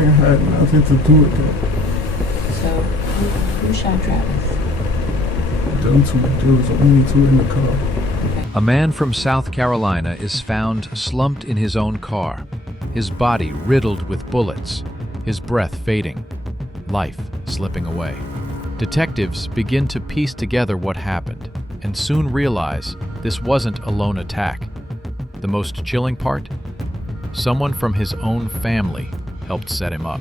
ain't had nothing to do with that. So, who shot Travis? Them two, there was only two in the car. A man from South Carolina is found slumped in his own car, his body riddled with bullets, his breath fading, life slipping away. Detectives begin to piece together what happened and soon realize this wasn't a lone attack. The most chilling part? Someone from his own family helped set him up.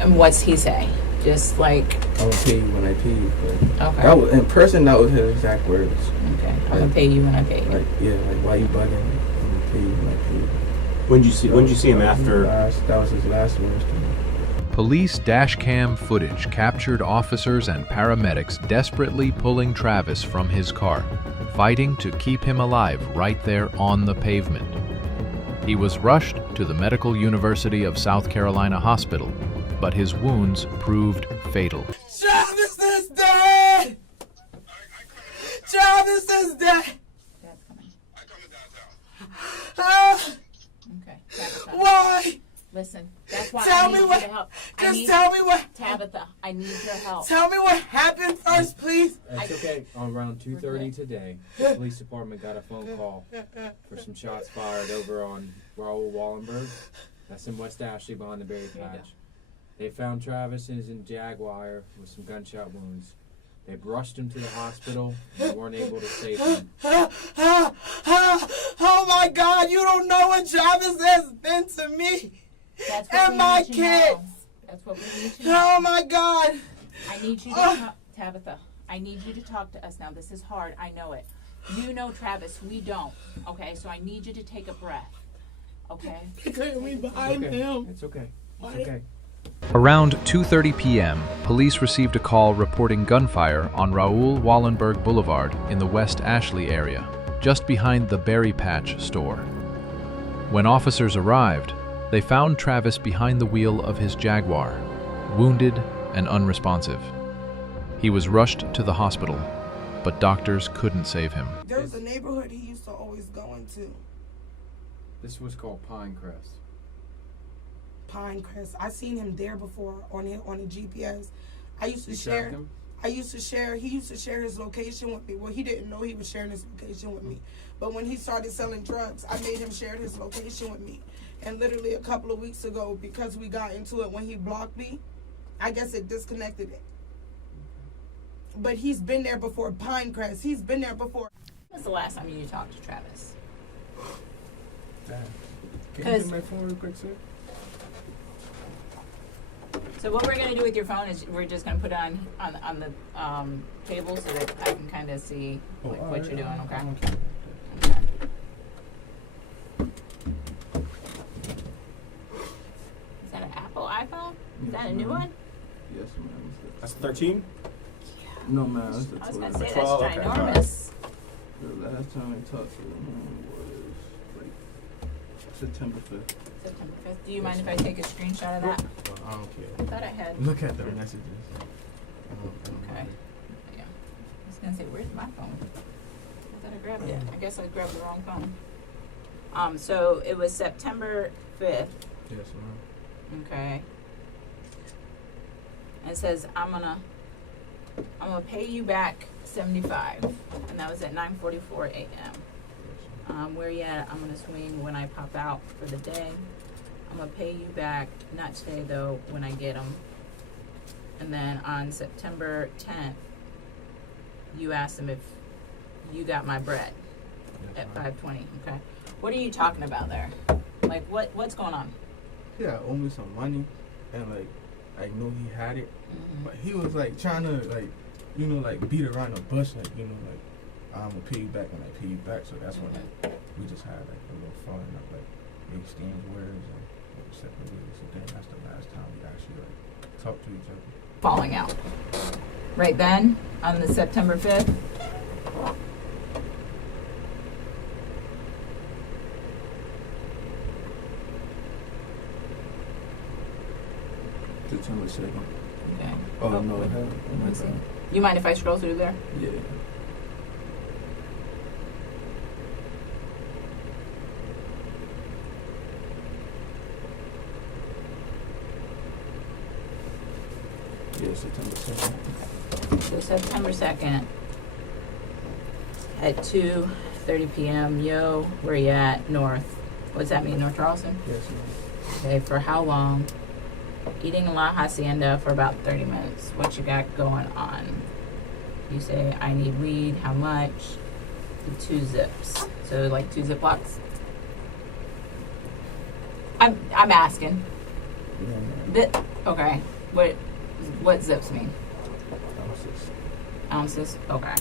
And what's he say? Just like, I'm gonna pay you when I pay you. But okay. that was, in person, that was his exact words. Okay, I'm gonna pay you when I pay you. Like, yeah, like, why you bugging? I'm gonna pay you when I pay you. When did you see him after? That was his last words to me. Police dashcam footage captured officers and paramedics desperately pulling Travis from his car, fighting to keep him alive right there on the pavement. He was rushed to the Medical University of South Carolina Hospital, but his wounds proved fatal. Travis is dead! Travis is dead! That's coming. Ah, Okay. Tabitha. why? Listen, that's why Tell I me need what- your help. Just tell me what. Tabitha, I need your help. Tell me what happened first, please. It's okay. Around 2:30 today, the police department got a phone call for some shots fired over on Raoul Wallenberg. That's in West Ashley behind the berry Here you patch. They found Travis in his Jaguar with some gunshot wounds. They rushed him to the hospital. They weren't able to save him. Oh my God, you don't know what Travis has been to me That's what and we my need to kids. know. That's what we need to know. Oh my God. I need you to talk, Tabitha. I need you to talk to us now. This is hard. I know it. You know Travis. We don't. Okay, so I need you to take a breath. Okay. Take me behind him. It's okay. It's okay. Around 2:30 p.m., police received a call reporting gunfire on Raoul Wallenberg Boulevard in the West Ashley area, just behind the Berry Patch store. When officers arrived, they found Travis behind the wheel of his Jaguar, wounded and unresponsive. He was rushed to the hospital, but doctors couldn't save him. There was a neighborhood he used to always go into. This was called Pinecrest. Pinecrest. I seen him there before on the GPS. I used to You share. tracked him? He used to share his location with me. Well, he didn't know he was sharing his location with me. But when he started selling drugs, I made him share his location with me. And literally a couple of weeks ago, because we got into it when he blocked me, I guess it disconnected it. But he's been there before, Pinecrest. He's been there before. When was the last time you talked to Travis? Damn. Can you 'Cause- take my phone real quick, sir? So what we're gonna do with your phone is we're just gonna put it on the table so that I can kind of see like, what you're doing. Okay. Okay. Is that an Apple iPhone? Is that a new one? Yes, ma'am. That's 13? No, man. That's the I was gonna 12. say 12, that's okay, ginormous. The last time I talked to him was like September 5th. September 5th. Do you mind if I take a screenshot of that? Well, I don't care. I thought I had. Look at the messages. I don't Okay. Yeah. I was gonna say, where's my phone? I thought I grabbed it. I guess I grabbed the wrong phone. So it was September 5th. Yes, ma'am. Okay. And it says I'm gonna pay you back 75, and that was at 9:44 a.m. Where you at? I'm gonna swing when I pop out for the day. I'm gonna pay you back, not today though, when I get them. And then on September 10th, you asked him if you got my bread at 5:20. Okay. What are you talking about there? Like what's going on? Yeah, owe me some money, and like I know he had it, Mm-hmm. but he was like trying to like, you know, like beat around the bush, like, you know, like I'm gonna pay you back when I pay you back. So that's when like we just had like a little fun, like we exchanged words and like, separate ways. So then that's the last time we actually like talked to each other. Falling out. Right then, on the September 5th. September 2nd. Okay. Oh, no, it Let happened. me see. You mind if I scroll through there? Yeah. Yeah, September 2nd. So September 2nd at 2:30 p.m. Yo, where you at? North. What's that mean? North Charleston? Yes, ma'am. Okay, for how long? Eating La Hacienda for about 30 minutes. What you got going on? You say, I need weed. How much? The 2 zips. So like 2 Ziplocs? I'm asking. Yeah, ma'am. Okay. What zips mean? Ounces? Okay.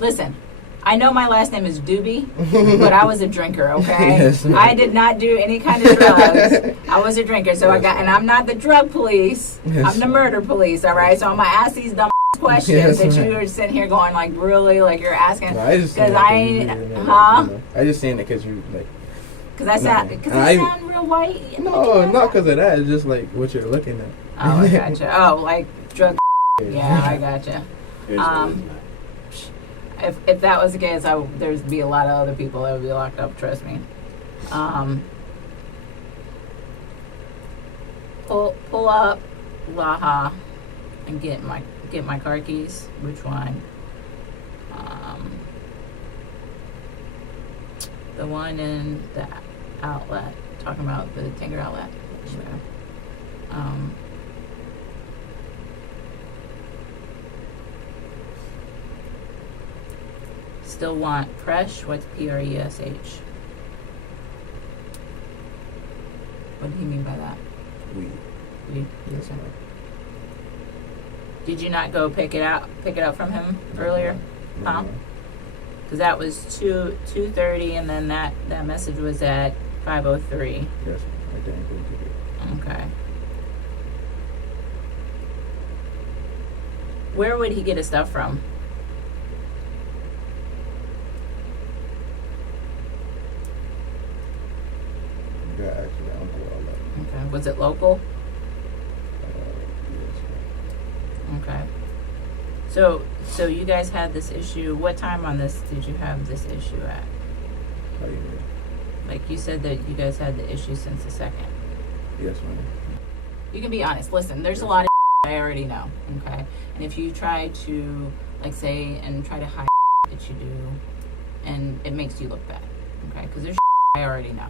Listen, I know my last name is Doobie, but I was a drinker, okay? Yes. I did not do any kind of drugs. I was a drinker, so and I'm not the drug police. Yes. I'm the murder police, all right? So I'm going to ask these dumb questions Yes, that ma'am. you are sitting here going, like, really? Like, you're asking? No, I just Because I just saying that because you, like, Because I sound real white? no, not because of that. It's just, like, what you're looking at. Oh, I gotcha. Oh, like drug. Yeah, I gotcha. If that was the case, there'd be a lot of other people that would be locked up. Trust me. Pull up Laha and get my car keys. Which one? The one in the outlet. Talking about the Tinker outlet. Sure. Still want Presh? What's Presh? What do you mean by that? Weed. Weed. Yes, ma'am. Did you not go pick it up from him earlier? No, Huh? ma'am. Because that was 2:30, and then that message was at 5:03. Yes, ma'am. I didn't go get it. Okay. Where would he get his stuff from? Yeah, actually, I don't know all that. Okay. Was it local? Yes, ma'am. Okay. So you guys had this issue. What time on this did you have this issue at? How you mean? Like you said that you guys had the issue since the 2nd. Yes, ma'am. You can be honest. Listen, there's a lot of I already know, okay? And if you try to, like, say, and try to hide that you do, and it makes you look bad, okay? Because there's I already know.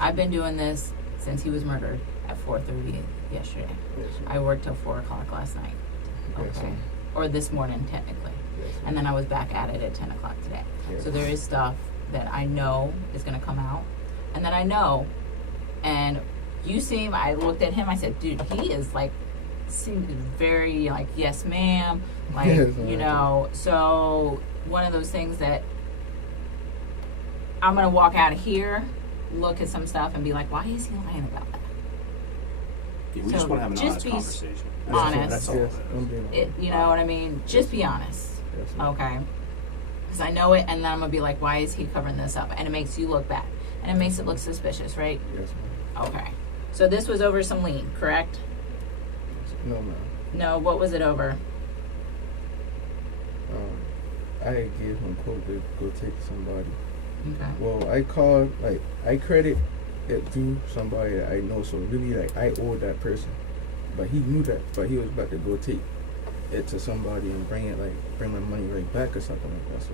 I've been doing this since he was murdered at 4:30 yesterday. Yes, ma'am. I worked till 4 o'clock last night, Yes, okay? ma'am. Or this morning, technically. Yes, ma'am. And then I was back at it at 10 o'clock today. Yes. So there is stuff that I know is going to come out, and that I know, and you seem, I looked at him, I said, dude, he is like, seemed very like, yes ma'am, like, Yes, you ma'am. know, so one of those things that I'm going to walk out of here, look at some stuff and be like, why is he lying about that? Yeah, we So just want to have an just honest be conversation. honest. That's all. Yes, it I'm is. being It, you know what I mean? Just be honest. Yes, ma'am. Okay. Because I know it, and then I'm going to be like, why is he covering this up? And it makes you look bad. And it makes it look suspicious, right? Yes, ma'am. Okay. So this was over some lien, correct? No, ma'am. No, what was it over? I gave him a quote to go take somebody. Okay. Well, I called, like, I credit it to somebody that I know, so really, like, I owed that person. But he knew that, but he was about to go take it to somebody and bring my money right back or something like that. So,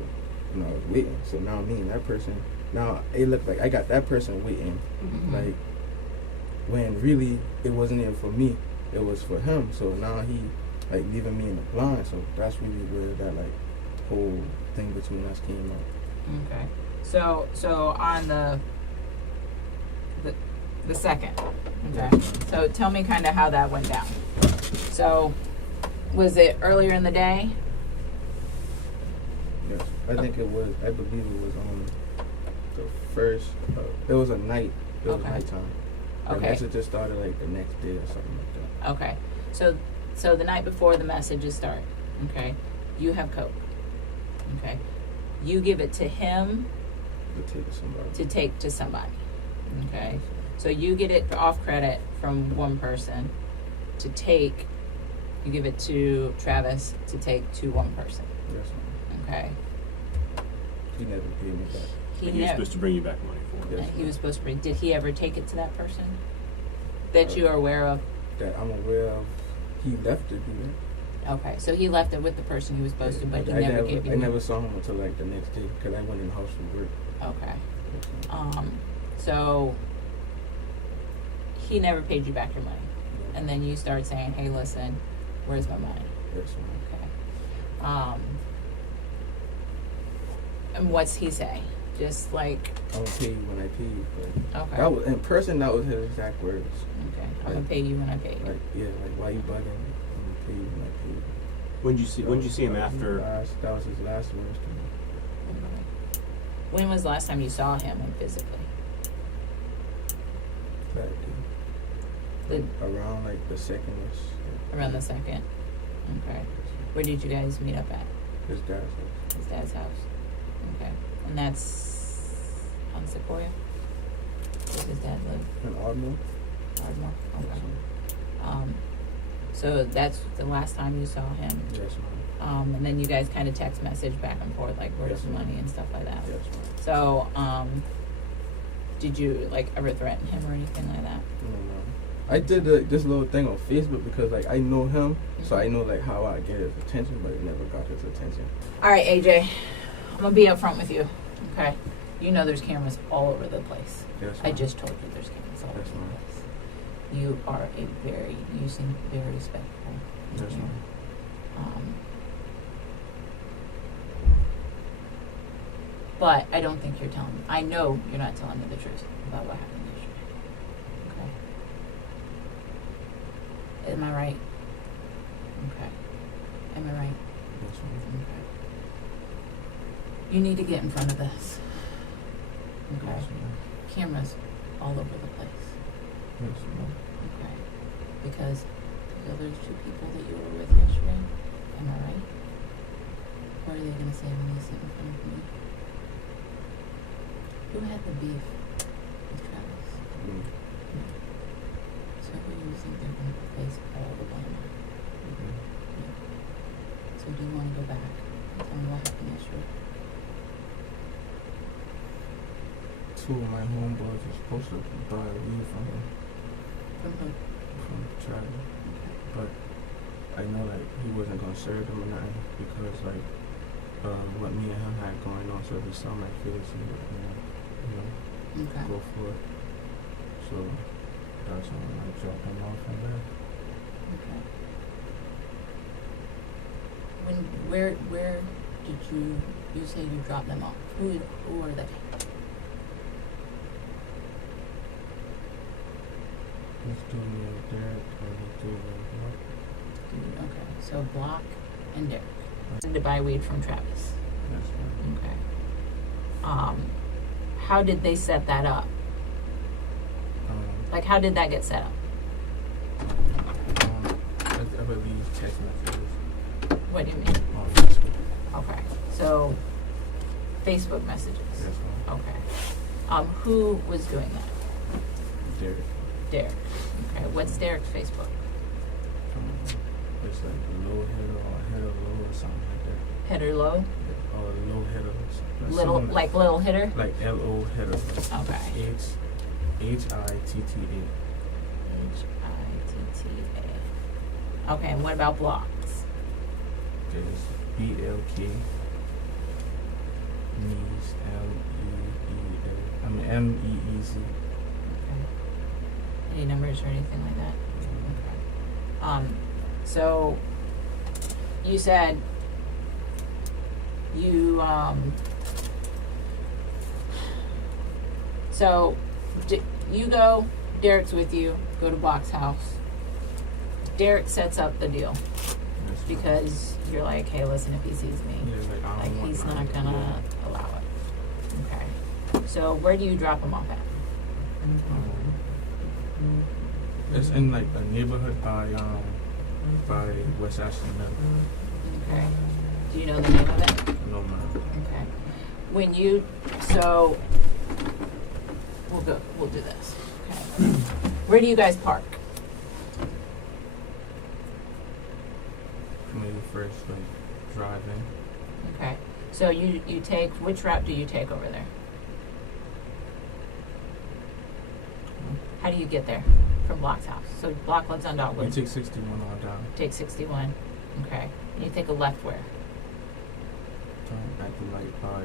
you know, I was waiting. So now me and that person, now it looked like I got that person waiting, Mhm. like, when really it wasn't even for me, it was for him. So now he, like, leaving me in the blind. So that's really where that, like, whole thing between us came up. Okay. So on the second. Okay. So tell me kind of how that went down. So was it earlier in the day? Yes, I think it was. I believe it was on the first. It was a night. It was Okay. nighttime. The Okay. messages started like the next day or something like that. Okay. So the night before the messages start. Okay. You have coke. Okay. You give it to him To take to somebody. to take to somebody. Okay. So you get it off credit from one person to take. You give it to Travis to take to one person. Yes, ma'am. Okay. He never paid me back. He And he was never. supposed to bring you back money for it. Yes, He ma'am. was supposed to bring. Did he ever take it to that person that you are aware of? That I'm aware of. He left to do that. Okay, so he left it with the person he was supposed to, but he never gave you. I never saw him until like the next day because I went in the house for work. Okay. So he never paid you back your money, and then you start saying, "Hey, listen, where's my money?" That's right. Okay. And what's he say? Just like, I'm gonna pay you when I pay you. But okay. that was, in person, that was his exact words. Okay. I'm gonna pay you when I pay you. Like, yeah, like, why you bugging? I'm gonna pay you when I pay you. When did you see him after? That was his last words to me. Okay. When was the last time you saw him physically? That day. Around like the second-ish. Around the second. Okay. Where did you guys meet up at? His dad's house. His dad's house. Okay. And that's on Sequoia? Where does his dad live? In Ardmore? Ardmore. Okay. So that's the last time you saw him. Yes, ma'am. And then you guys kind of text message back and forth, like where's the money and stuff like that. Yes, ma'am. So, did you like ever threaten him or anything like that? No, ma'am. I did this little thing on Facebook because like I know him, so I know like how I get his attention, but it never got his attention. All right, AJ, I'm gonna be upfront with you. Okay, you know there's cameras all over the place. Yes, I ma'am. just told you there's cameras all over Yes, the ma'am. place. You seem very respectful. Yes, ma'am. But I don't think you're telling me. I know you're not telling me the truth about what happened yesterday. Okay. Am I right? Okay. Am I right? Yes, ma'am. Okay. You need to get in front of this. Okay. Yes, ma'am. Cameras all over the place. Yes, ma'am. Okay. Because the other two people that you were with yesterday, am I right? What are they gonna say when they sit in front of me? Who had the beef with Travis? Mm. So who do you think they're gonna place all the blame on? Mhm. So do you wanna go back and tell me what happened yesterday? Two of my homeboys were supposed to buy weed from him, From who? from Charlie, but I know like he wasn't gonna serve them or nothing because like what me and him had going on, so if it's something like this, he would, Okay. go for it. So that's when I dropped him off and that. Okay. Where did you say you dropped them off? Who are they? Let's do me and Derek, and let's do Okay, so Block and Derek. To buy weed from Travis. Yes, ma'am. Okay. How did they set that up? Like, how did that get set up? I believe text messages What do you mean? on Facebook. Okay, so Facebook messages. Yes, ma'am. Okay. Who was doing that? Derek. Derek. Okay, what's Derek's Facebook? It's like low header or header low or something like that. Header low? Or low header. Little, something like little hitter? Like L-O header. Okay. H-I-T-T-A. H-I-T-T-A. Okay, and what about blocks? There's B-L-K. Means L-E-E-L. I mean M-E-E-Z. Okay. Any numbers or anything like that? Okay. So you said you so you go, Derek's with you, go to Block's house. Derek sets up the deal because you're like, hey, listen, if he sees me, Yeah, like, I don't want he's mine. not gonna allow it. Okay. So where do you drop him off at? It's in like a neighborhood by West Ashland. Okay. Do you know the name of it? No, man. Okay. When you we'll do this. Okay. Where do you guys park? When you first like driving, Okay. So you take, which route do you take over there? How do you get there from Block's house? So Blocklands on You Dogwood. take 61 on down. Take 61. Okay. And you take a left where? Turn at the light by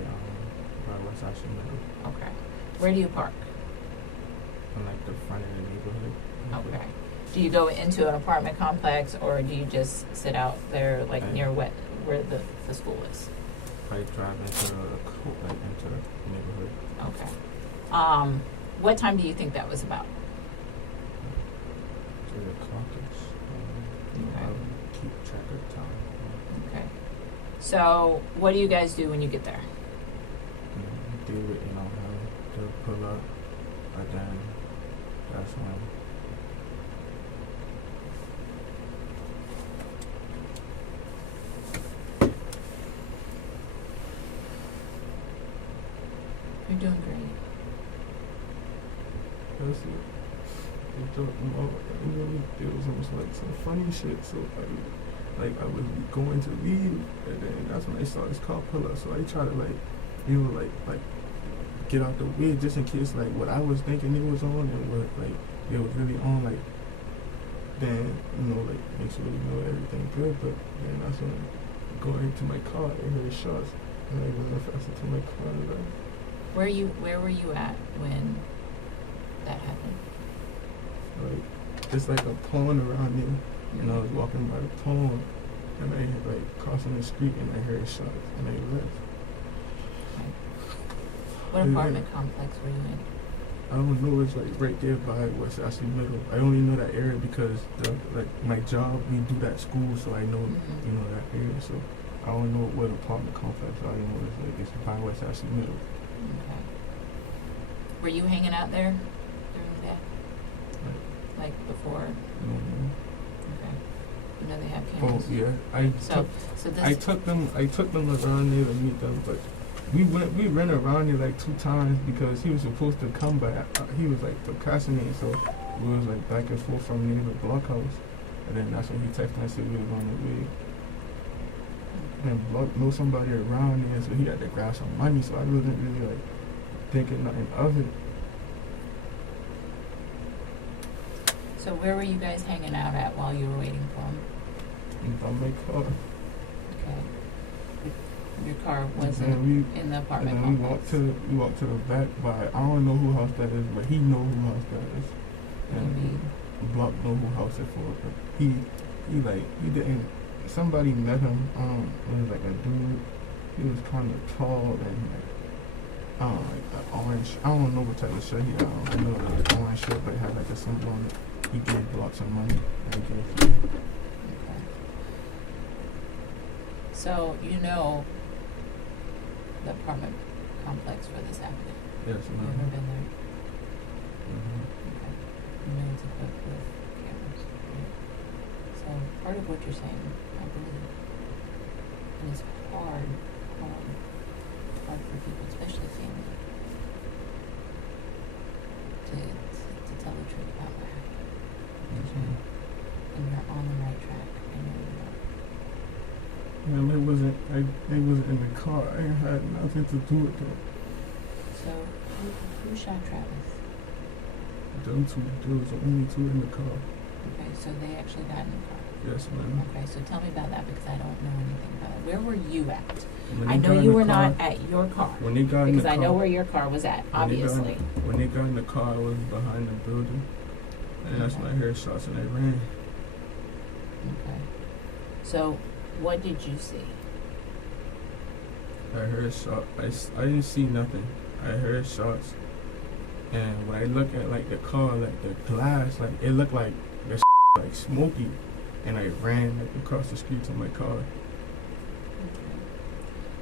West Ashley Middle. Okay. Where do you park? On like the front of the neighborhood. Okay. Do you go into an apartment complex, or do you just sit out there, like near where the school is? I drive into into the neighborhood. Okay. What time do you think that was about? 3 o'clock-ish. Okay. I would keep track of time. Okay. So, what do you guys do when you get there? Deal with, how they'll pull up, and then that's when. You're doing great. That's it. It was almost like some funny shit. So like I was going to leave, and then that's when I saw this car pull up. So I tried to like get out the way just in case like what I was thinking it was on and what like it was really on. Like then like make sure everything good. But then that's when I go into my car and heard shots, and I went faster to my car. And like, Where were you at when that happened? like it's like a pond around me, and I was walking by the pond, and I like crossing the street, and I heard shots, and I left. What apartment complex were you in? I don't know, it's like right there by West Ashley Middle. I only know that area because my job, we do that school, so I know that area. So I don't know what apartment complex. I know it's by West Ashley Middle. Okay. Were you hanging out there during the day? Like before? Okay. You know they have cameras. Oh yeah, I took them around there to meet them, but we ran around there like 2 times because he was supposed to come back. He was like procrastinating, so we was like back and forth from near the blockhouse, and then that's when he texted and said we was on the way. And Block know somebody around there, so he had to grab some money. So I wasn't really like thinking nothing of it. So where were you guys hanging out at while you were waiting for him? By my car. Okay. Your car wasn't in the apartment and then complex. we walked to the back by, I don't know who house that is, but he know who house that is. What do you mean? Block know who house it for, but he didn't. Somebody met him. It was like a dude. He was kind of tall and like an orange. I don't know what type of shirt he had. I know it was an orange shirt, but it had like a symbol on it. He gave Block some money. And he gave him. Okay. So you know the apartment complex where this happened? Yes, You've ma'am. never been there? Mm-hmm. Okay. You know it's equipped with cameras. Right? So part of what you're saying, I believe, and it's hard for people, especially family, to tell the truth about what happened. Yes, ma'am. And you're on the right track. I know you are. I wasn't in the car. I had nothing to do with it. So who shot Travis? Them two, there was only 2 in the car. Okay, so they actually got in the car. Yes, ma'am. Okay, so tell me about that because I don't know anything about it. Where were you at? When I they know got in you the were car- not at your car When they got in because the I car, know where your car was at, obviously. When they got in the car, I was behind the building, and that's when I heard shots and I ran. Okay. So what did you see? I heard shots. I didn't see nothing. I heard shots, and when I look at like the car, like the glass, like it looked like the like smoky, and I ran like across the street to my car. Okay.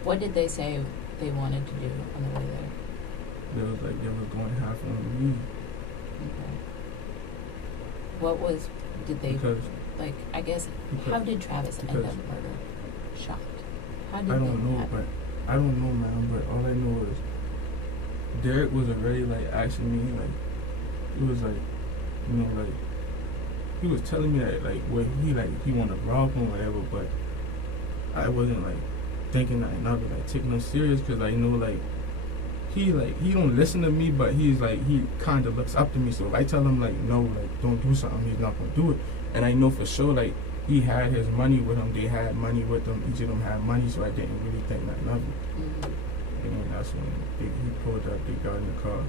What did they say they wanted to do on the way there? They was like they were going half on me Okay. What was, did they, because like, I guess, how did Travis end up because- murdered, shot? How I did don't that know, happen? but I don't know, man. But all I know is Derek was already like asking me, like it was like, like he was telling me that like what he wanted to rob him or whatever, but I wasn't like thinking nothing of it, like taking him serious, because I know like he don't listen to me, but he kind of looks up to me. So if I tell him like no, like don't do something, he's not gonna do it. And I know for sure like he had his money with him. They had money with them. Each of them had money, so I didn't really think nothing of it. And then that's when he pulled up. They got in the car.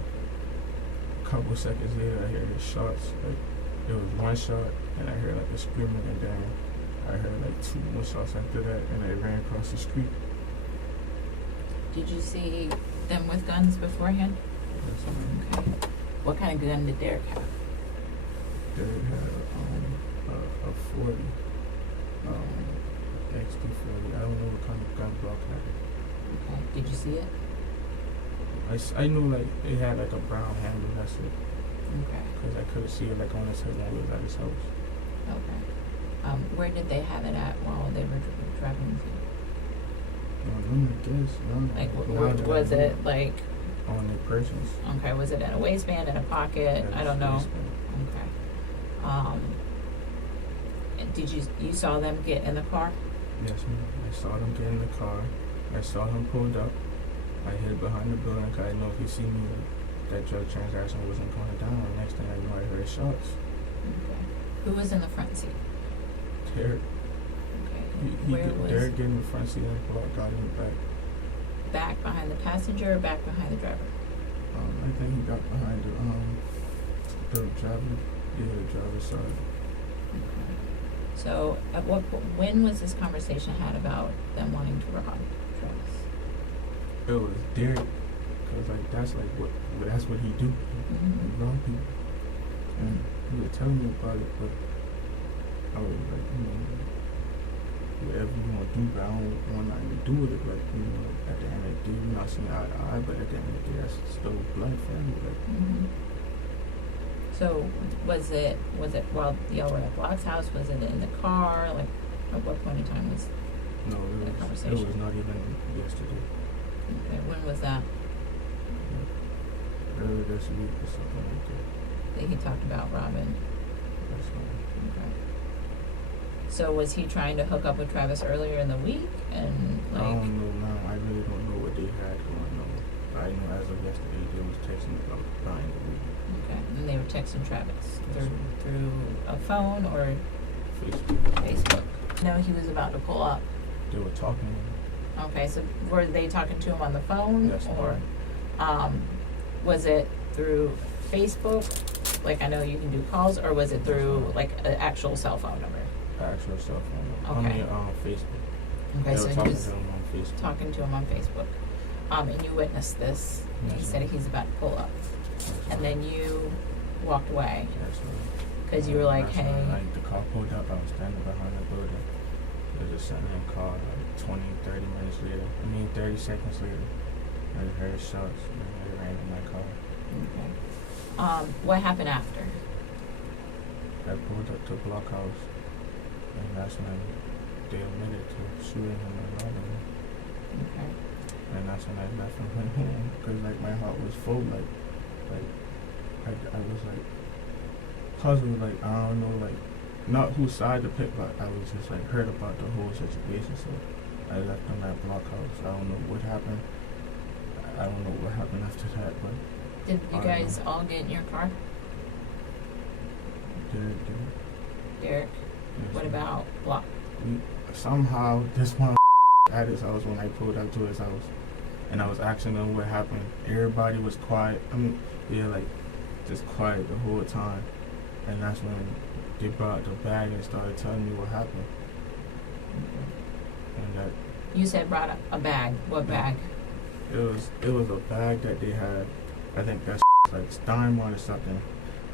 A couple seconds later, I heard his shots. Like there was one shot, and I heard like a screaming, and then I heard like 2 more shots after that, and I ran across the street. Did you see them with guns beforehand? That's when Okay. What kind of gun did Derek have? Derek had a 40, XD40. I don't know what kind of gun Brock had. Okay. Did you see it? I knew like it had like a brown handle. That's it. Okay. Because I couldn't see it like on his head when we was at his house. Okay. Where did they have it at while they were driving with you? I guess. Like, Now that was I know, it like? on their persons? Okay. Was it in a waistband, in a pocket? I don't know. Okay. And did you saw them get in the car? Yes, ma'am. I saw them get in the car. I saw him pulled up. I hid behind the building because I know if he see me, that drug transaction wasn't going down. Next thing I know, I heard shots. Okay. Who was in the front seat? Derek. Okay. Derek get in the front seat and Brock got in the back. Back behind the passenger or back behind the driver? I think he got behind the driver. Yeah, the driver's side. Okay. So, when was this conversation had about them wanting to rob Travis? It was Derek, cause like that's what he do. He rob people, and he was telling me about it, but I was like, whatever you want to do, but I don't want nothing to do with it. Like, at the end of the day, we're not seeing eye to eye, but at the end of the day, that's still blood family. Like, So was it while y'all were at Block's house? Was it in the car? Like, at what point in time was? no, The it conversation. was not even yesterday. Okay, when was that? Earlier this week or something like that. That he talked about Robin? That's right. Okay. So was he trying to hook up with Travis earlier in the week? And I like, don't know now. I really don't know what they had going on. I know as of yesterday, they was texting about buying the weed. okay, and they were texting Travis Yes, through a phone or Facebook. Facebook. No, he was about to pull up. They were talking. Okay, so were they talking to him on the phone? Yes, or was it through Facebook? Like, I know you can do calls, or was it through like an actual cell phone number? Actual cell phone. Okay. I mean, Facebook. Okay, They so were he talking was to him on Facebook. talking to him on Facebook. And you witnessed this. Yes, He said ma'am. he's about to pull up. That's And right. then you walked away That's right. because you were like, That's hey. when, like, the car pulled up. I was standing behind the building. They were just sitting in the car. Like 20, 30 minutes later. 30 seconds later. I just heard shots. And they ran in my car. Okay. What happened after? I pulled up to Blockhouse, and that's when they admitted to shooting him and robbing him. Okay. And that's when I left and went home, cause like my heart was full, like I was like puzzled, like I don't know, like not whose side to pick, but I was just like hurt about the whole situation. So I left them at Blockhouse. I don't know what happened. I don't know what happened after that, but Did you I guys know. all get in your car? Derek did. Derek? Yes, What ma'am. about Block? Somehow this one at his house when I pulled up to his house, and I was asking them what happened. Everybody was quiet. Like just quiet the whole time. And that's when they brought the bag and started telling me what happened. And that You said brought a bag. What bag? it was a bag that they had. I think that's like Steinmart or something.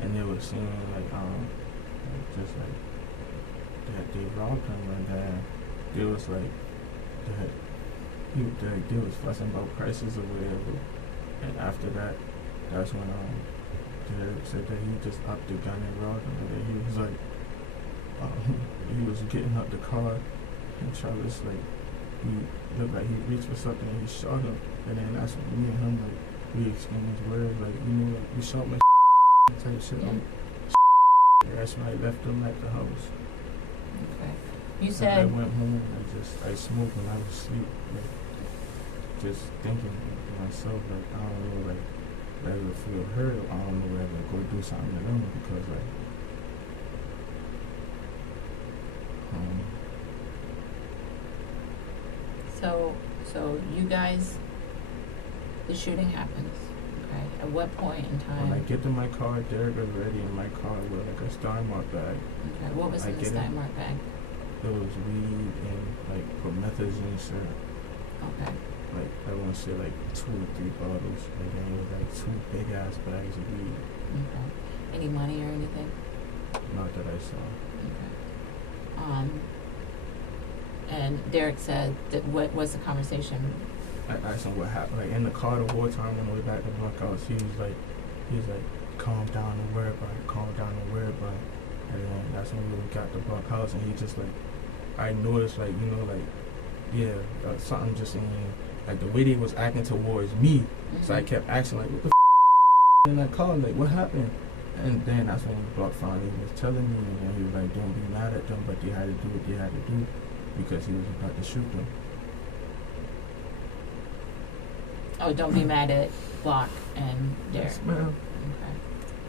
And they were saying like just like that they robbed him, and then they was like that they was fussing about prices or whatever. And after that, that's when Derek said that he just upped the gun and robbed him, and then he was like he was getting out the car, and Travis like he looked like he reached for something and he shot him, and then that's when me and him like we exchanged words like like you shot my type shit. Yeah. Like, that's when I left them at the house. Okay. You And I said went home and I smoked when I was asleep. Like, just thinking to myself, like, I don't know, like, whether feel hurt, or I don't know whether go do something to them, because, like, So you guys, the shooting happens, okay? At what point in time? when I get to my car, Derek was already in my car with, like, a Star Mark bag. Okay, what was I in the get it. Steinmark bag? There was weed and, like, promethazine syrup. Okay. Like, I want to say, like, 2 or 3 bottles, and then it was, like, 2 big-ass bags of weed. Okay. Any money or anything? Not that I saw. Okay. And Derek said that what was the conversation? I asked him what happened. Like, in the car the whole time on the way back to Bunkhouse, he was like, calm down and worry about it, calm down and worry about it. And then that's when we got to Bunkhouse, and he just, like, I noticed, like, you know, like, yeah, something just in here. Like, the way they was acting towards me, so I kept asking, like, what the in that car, like, what happened? And then that's when Buck finally was telling me, and then he was like, don't be mad at them, but they had to do what they had to do, because he was about to shoot them. Oh, don't be mad at Block and Derek. Yes, ma'am.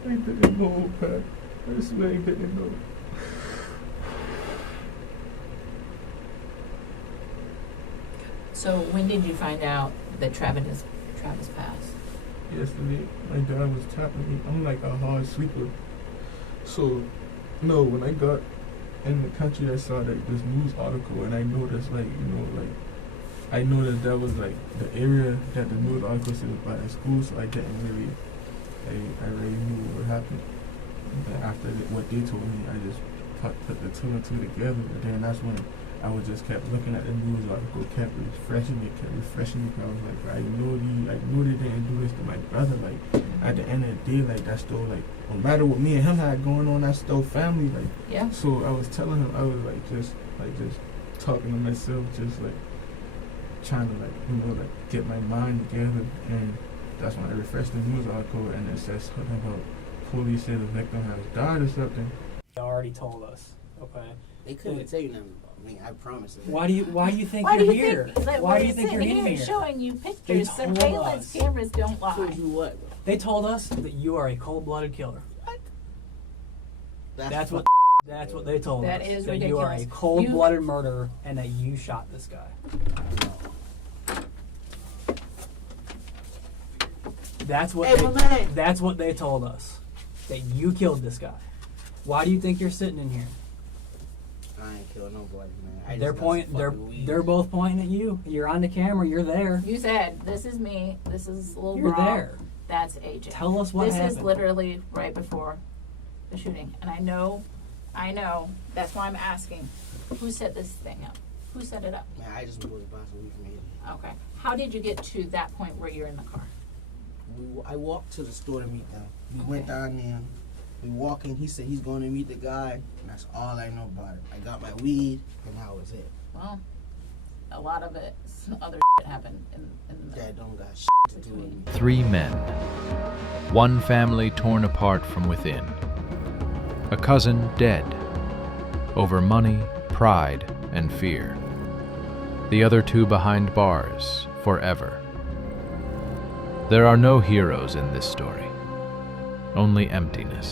Okay. I didn't know, Pat. I swear I didn't know. So when did you find out that Travis passed? Yesterday, my dad was tapping me. I'm like a hard sleeper. So, no, when I got in the country, I saw like this news article, and I noticed, like, you know, like, I know that was like the area that the news article said was by the school, so I didn't really, I already knew what happened. And after what they told me, I just put the 2 and 2 together, and then that's when I was just kept looking at the news article, kept refreshing me. I was like, I know they didn't do this to my brother. Like, at the end of the day, like, that's still, like, no matter what me and him had going on, that's still family. Like, Yeah. so I was telling him, I was like, just talking to myself, just like trying to, like, you know, like get my mind together. And that's when I refreshed the news article, and it says something about police said the victim has died or something. They already told us. Okay. They couldn't tell you nothing. I mean, I promise. Why do you think Why you're do you here? think? Like, Why we're do you think you're sitting here? showing you pictures? told Surveillance us. cameras don't lie. Told you what? They told us that you are a cold-blooded killer. That's what they told That us. is that you are a ridiculous. cold-blooded murderer and that you shot this guy. That's what that's what they told us. That you killed this guy. Why do you think you're sitting in here? I ain't killing nobody, man. I They're just got some they're fucking weed. they're both pointing at you. You're on the camera. You're there. You said, "This is me. This is little You're bra. there. That's AJ." Tell us what this happened. is literally right before the shooting, and I know. That's why I'm asking. Who set this thing up? Who set it up? Man, I just was buying some weed from here. Okay. How did you get to that point where you're in the car? I walked to the store to meet them. We went Okay. down there. We walking. He said he's going to meet the guy, and that's all I know about it. I got my weed, and that was it. Well, a lot of it, other shit happened in the That don't got shit to do with me. 3 men. One family torn apart from within. A cousin dead. Over money, pride, and fear. The other 2 behind bars, forever. There are no heroes in this story. Only emptiness.